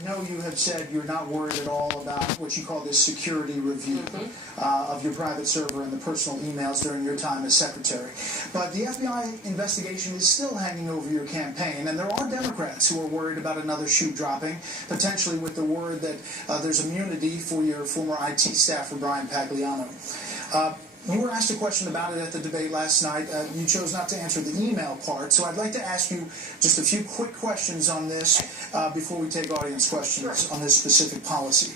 I know you have said you're not worried at all about what you call this security review of your private server and the personal emails during your time as secretary. But the FBI investigation is still hanging over your campaign, and there are Democrats who are worried about another shoe dropping, potentially with the word that there's immunity for your former IT staffer, Brian Pagliano. You were asked a question about it at the debate last night. You chose not to answer the email part, so I'd like to ask you just a few quick questions on this before we take audience questions on this specific policy.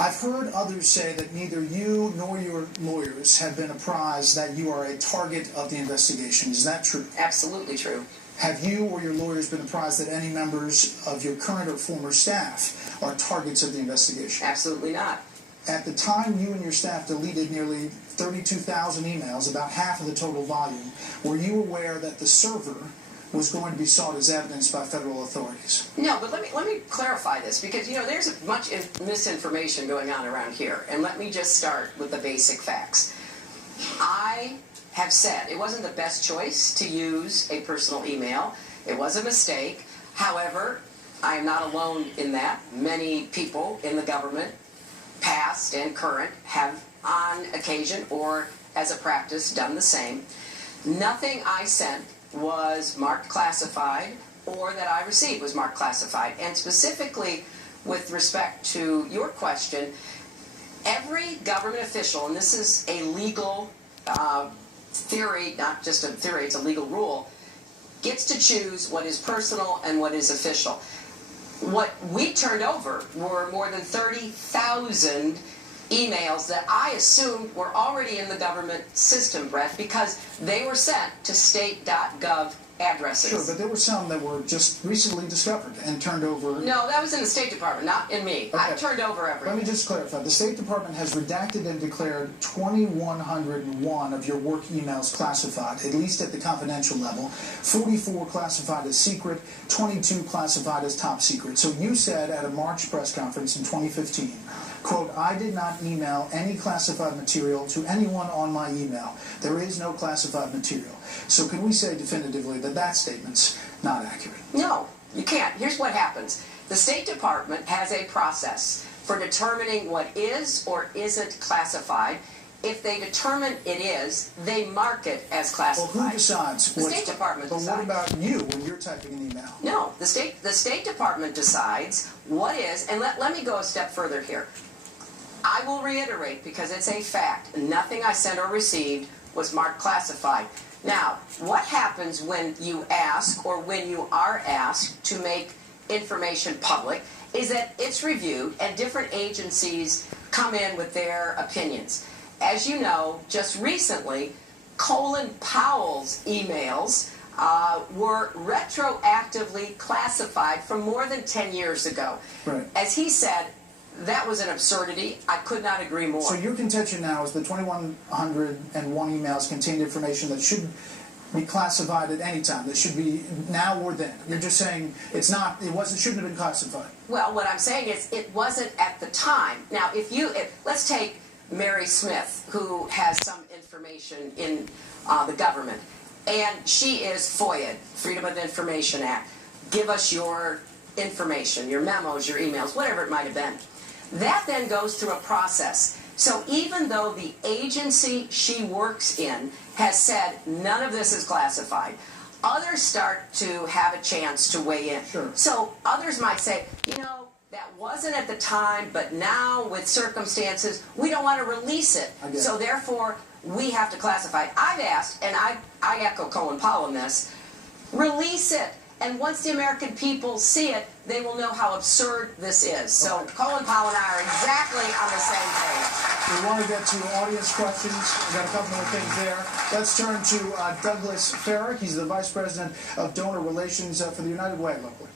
I've heard others say that neither you nor your lawyers have been apprised that you are a target of the investigation. Is that true? Absolutely true. Have you or your lawyers been apprised that any members of your current or former staff are targets of the investigation? Absolutely not. At the time you and your staff deleted nearly 32,000 emails, about half of the total volume, were you aware that the server was going to be sought as evidence by federal authorities? No, but let me clarify this, because, there's much misinformation going on around here, and let me just start with the basic facts. I have said it wasn't the best choice to use a personal email. It was a mistake. However, I am not alone in that. Many people in the government, past and current, have on occasion or as a practice done the same. Nothing I sent was marked classified or that I received was marked classified. And specifically with respect to your question, every government official, and this is a legal theory, not just a theory, it's a legal rule, gets to choose what is personal and what is official. What we turned over were more than 30,000 emails that I assumed were already in the government system, Brett, because they were sent to state.gov addresses. Sure, but there were some that were just recently discovered and turned over. No, that was in the State Department, not in me. Okay. I turned over everything. Let me just clarify. The State Department has redacted and declared 2,101 of your work emails classified, at least at the confidential level, 44 classified as secret, 22 classified as top secret. So you said at a March press conference in 2015, quote, "I did not email any classified material to anyone on my email. There is no classified material." So can we say definitively that that statement's not accurate? No, you can't. Here's what happens. The State Department has a process for determining what is or isn't classified. If they determine it is, they mark it as classified. Well, who decides? The State Department decides. But what about you when you're typing an email? No, the State Department decides what is, and let me go a step further here. I will reiterate, because it's a fact, nothing I sent or received was marked classified. Now, what happens when you ask or when you are asked to make information public is that it's reviewed and different agencies come in with their opinions. As you know, just recently, Colin Powell's emails were retroactively classified from more than 10 years ago. Right. As he said, that was an absurdity. I could not agree more. So your contention now is the 2,101 emails contained information that should be classified at any time. That should be now or then. You're just saying it's not. It wasn't. Shouldn't have been classified. Well, what I'm saying is it wasn't at the time. Now, let's take Mary Smith, who has some information in the government, and she is FOIA'd, Freedom of Information Act. Give us your information, your memos, your emails, whatever it might have been. That then goes through a process. So even though the agency she works in has said none of this is classified, others start to have a chance to weigh in. Sure. So others might say, that wasn't at the time, but now with circumstances, we don't want to release it. So therefore, we have to classify it. I've asked, and I echo Colin Powell in this, release it. And once the American people see it, they will know how absurd this is. So Colin Powell and I are exactly on the same page. We want to get to audience questions. We've got a couple more things there. Let's turn to Douglas Farrick. He's the Vice President of Donor Relations for the United Way locally.